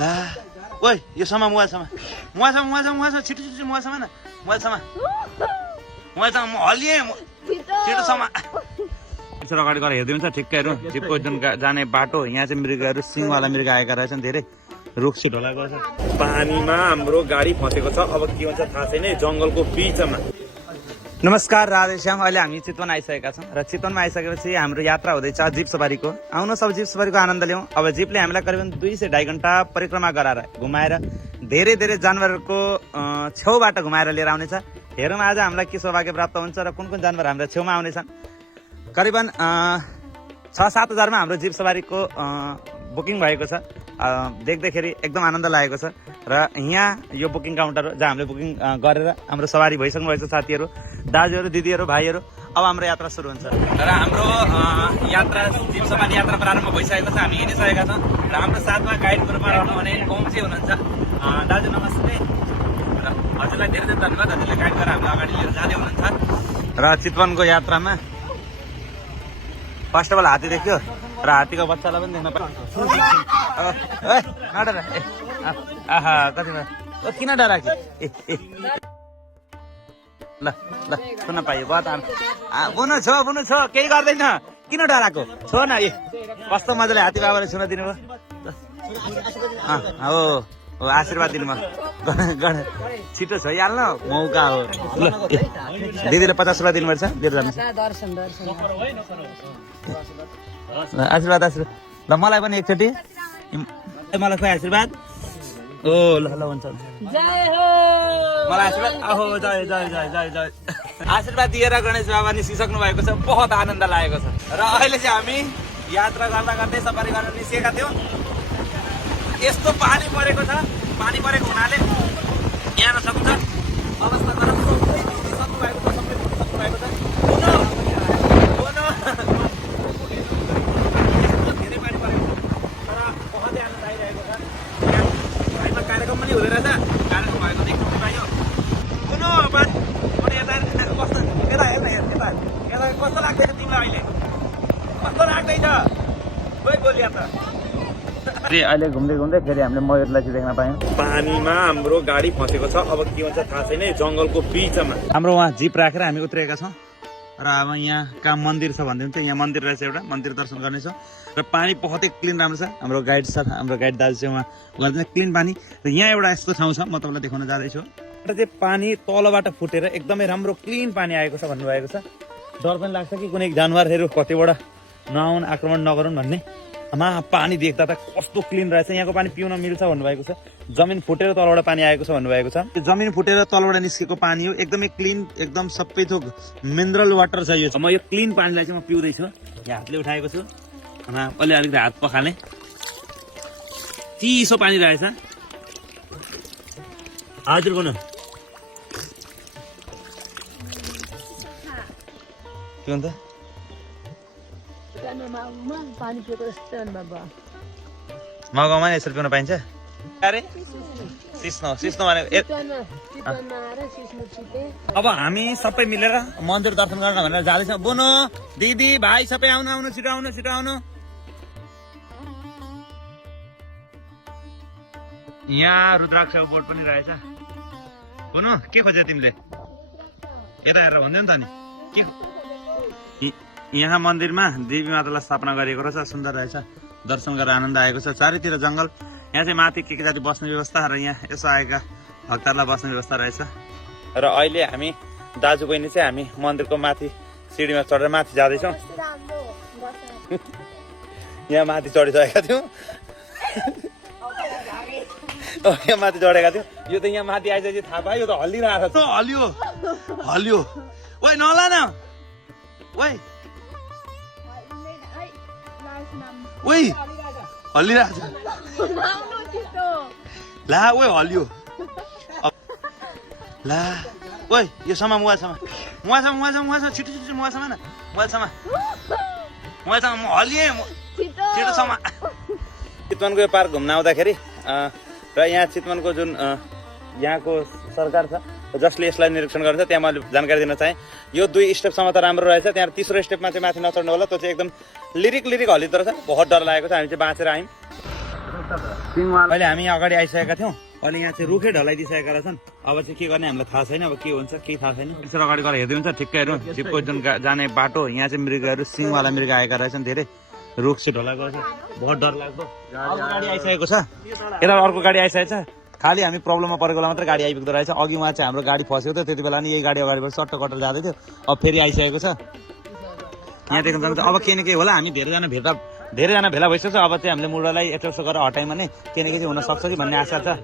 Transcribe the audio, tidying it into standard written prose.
ला ओइ यो समा मोबाइल समा छिटो छिटो मोबाइल समा न मोबाइल समा म हलिए छिटो समा यसो अगाडि गएर हेर्दै हुन्छ ठिक्कैहरू जिपको जुन जाने बाटो यहाँ चाहिँ मृगहरू सिङवाला मृग आएका रहेछन् धेरै रुखसी ढोला गर्छ पानीमा हाम्रो गाडी फसेको छ अब के हुन्छ थाहा छैन जङ्गलको बीचमा नमस्कार राधेश्याम अहिले हामी चितवन आइसकेका छौँ र चितवनमा आइसकेपछि हाम्रो यात्रा हुँदैछ जिप सवारीको आउनुहोस् अब जिप सवारीको आनन्द लिउँ अब जिपले हामीलाई करिबन 2.5 घन्टा परिक्रमा गराएर घुमाएर धेरै धेरै जानवरहरूको छेउबाट घुमाएर लिएर आउनेछ हेरौँ आज हामीलाई के सौभाग्य प्राप्त हुन्छ र कुन कुन जानवर हाम्रो छेउमा आउनेछन् करिबन 6-7 हजारमा हाम्रो जिप सवारीको बुकिङ भएको छ देख्दाखेरि एकदम आनन्द लागेको छ र यहाँ यो बुकिङ काउन्टर हो जहाँ हामीले बुकिङ गरेर हाम्रो सवारी भइसक्नु भएको छ साथीहरू दाजुहरू दिदीहरू भाइहरू अब हाम्रो यात्रा सुरु हुन्छ र हाम्रो यात्रा जिप सवारी यात्रा प्रारम्भ भइसकेको छ हामी हिँडिसकेका छौँ र हाम्रो साथमा गाइडको रूपमा रहनुहुने ओमजी हुनुहुन्छ दाजु नमस्ते र हजुरलाई धेरै धेरै धन्यवाद हजुरले गाइड गरेर हामीलाई अगाडि लिएर जाँदै हुनुहुन्छ र चितवनको यात्रामा फर्स्ट अफ अल हात्ती देख्यो र हात्तीको बच्चालाई पनि देख्न पाइन्छ आहा कतिमा किन डराएको ल ल सुन्न पाइयो बुनु छ केही गर्दैन किन डराएको छो न कस्तो मजाले हात्ती बाबाले सुन दिनुभयो हो आशीर्वाद दिनुभयो छिटो छ हाल्न मौका हो ल दिदीले 50 रुपियाँ दिनुपर्छ लिएर जानुहोस् आशीर्वाद ल मलाई पनि एकचोटि मलाई खोइ आशीर्वाद ओ ल ल हुन्छ मलाई आशीर्वाद आहो जय जय जय जय जय आशीर्वाद दिएर गणेश बाबा निस्किसक्नु भएको छ बहुत आनन्द लागेको छ र अहिले चाहिँ हामी यात्रा गर्दा गर्दै सफारी गर्न निस्केका थियौँ यस्तो पानी परेको छ पानी परेको हुनाले यहाँ नसक्नु छ अवस्था गरम सक्नु भएको छ धेरै पानी परेको छ तर बहुत आनन्द आइरहेको छ यहाँ कार्यक्रम पनि हुँदै रहेछ कार्यक्रम भएको देख्नु पाइयो यता हेर्न यता कस्तो लाग्दैछ तिमीलाई अहिले कस्तो लाग्दैछ खोइ बोलिया त अहिले घुम्दै घुम्दै फेरि हामीले मयूरलाई चाहिँ देख्न पायौँ पानीमा हाम्रो गाडी फसेको छ अब के हुन्छ थाहा छैन जङ्गलको बीचमा हाम्रो वहाँ जिप राखेर हामी उत्रेका छौँ र अब यहाँ कहाँ मन्दिर छ भन्दै हुन्छ यहाँ मन्दिर रहेछ एउटा मन्दिर दर्शन गर्नेछौँ र पानी बहुतै क्लिन राम्रो छ हाम्रो गाइड छ हाम्रो गाइड दाजु चाहिँ उहाँ गर्दैन क्लिन पानी र यहाँ एउटा यस्तो ठाउँ छ म तपाईँलाई देखाउन जाँदैछु र चाहिँ पानी तलबाट फुटेर एकदमै राम्रो क्लिन पानी आएको छ भन्नुभएको छ डर पनि लाग्छ कि कुनै जानवरहरू कतिबाट नआउन् आक्रमण नगरून् भन्ने पानी देख्दा त कस्तो क्लिन रहेछ यहाँको पानी पिउन मिल्छ भन्नुभएको छ जमिन फुटेर तलबाट पानी आएको छ भन्नुभएको छ जमिन फुटेर तलबाट निस्केको पानी हो एकदमै क्लिन एकदम सबै थोक मिनरल वाटर छ यो म यो क्लिन पानीलाई चाहिँ म पिउँदैछु यहाँ हातले उठाएको छु अलि अलिकति हात पखाले चिसो पानी रहेछ हजुर बोल्नु के भन्छ मगाउमा नि यसरी पिउन पाइन्छ अरे सिस्नो भनेको अब हामी सबै मिलेर मन्दिर दर्शन गर्न भनेर जाँदैछौँ बोनो दिदी भाइ सबै आउनु छिटो आउनु यहाँ रुद्राक्ष बोर्ड पनि रहेछ बोनो के खोज्यो तिमीले यता हेरेर भन्दै नि त नि के यहाँ मन्दिरमा देवी मातालाई स्थापना गरिएको रहेछ सुन्दर रहेछ दर्शन गरेर आनन्द आएको छ चारैतिर जङ्गल यहाँ चाहिँ माथि के जाति बस्ने व्यवस्था र यहाँ यसो आएका भक्तहरूलाई बस्ने व्यवस्था रहेछ र अहिले हामी दाजु बहिनी चाहिँ हामी मन्दिरको माथि सिडीमा चढेर माथि जाँदैछौँ यहाँ माथि चढिसकेका थियौँ यहाँ माथि चढेका थियौँ यो त यहाँ माथि आइसकेपछि थाहा पायो यो त हल्लिरहेको छ हल्लियो ओइ नला न ओइ हल्लिरहेछ ला ओइ हल्लियो ला ओइ यो समा मोबाइल समा छिटो छिटो मोबाइल समा न मोबाइल समा म हल्लिएँ छिटो समा चितवनको यो पार्क घुम्न आउँदाखेरि र यहाँ चितवनको जुन यहाँको सरकार छ जसले यसलाई निरीक्षण गर्छ त्यहाँ मैले जानकारी दिन चाहेँ यो 2 स्टेपसम्म त राम्रो रहेछ त्यहाँ तेस्रो स्टेपमा चाहिँ माथि नचढ्नु होला त्यो चाहिँ एकदम लिरिक हल्लिँदो रहेछ बहुत डर लागेको छ हामी चाहिँ बाँचेर आयौँ अहिले हामी अगाडि आइसकेका थियौँ। अहिले यहाँ चाहिँ रुखै ढलाइदिइसकेका रहेछन्। अब चाहिँ के गर्ने हामीलाई थाहा छैन, अब के हुन्छ केही थाहा छैन। त्यसरी अगाडि गएर हेर्दै हुन्छ ठिक्कै हेरौँ। जिपको जुन जाने बाटो यहाँ चाहिँ मृगहरू सिङवाला मृग आएका रहेछन्। धेरै रुख चाहिँ ढलाएको छ, बहुत डर लाग्दो। अर्को गाडी आइसकेको छ, यता अर्को गाडी आइसकेको छ। खालि हामी प्रब्लममा परेको बेला मात्रै गाडी आइपुग्दो रहेछ। अघि उहाँ चाहिँ हाम्रो गाडी फसेको थियो, त्यति बेला नि यही गाडी अगाडिबाट सट्ट कटेर जाँदै थियो। अब फेरि आइसकेको छ। यहाँ देख्नु जान्छ अब केही न केही होला। हामी धेरैजना भेला भइसक्छ। अब चाहिँ हामीले मुढालाई यस्तो गरेर हटायौँ भने केही न केही हुन सक्छ कि भन्ने आशा छ।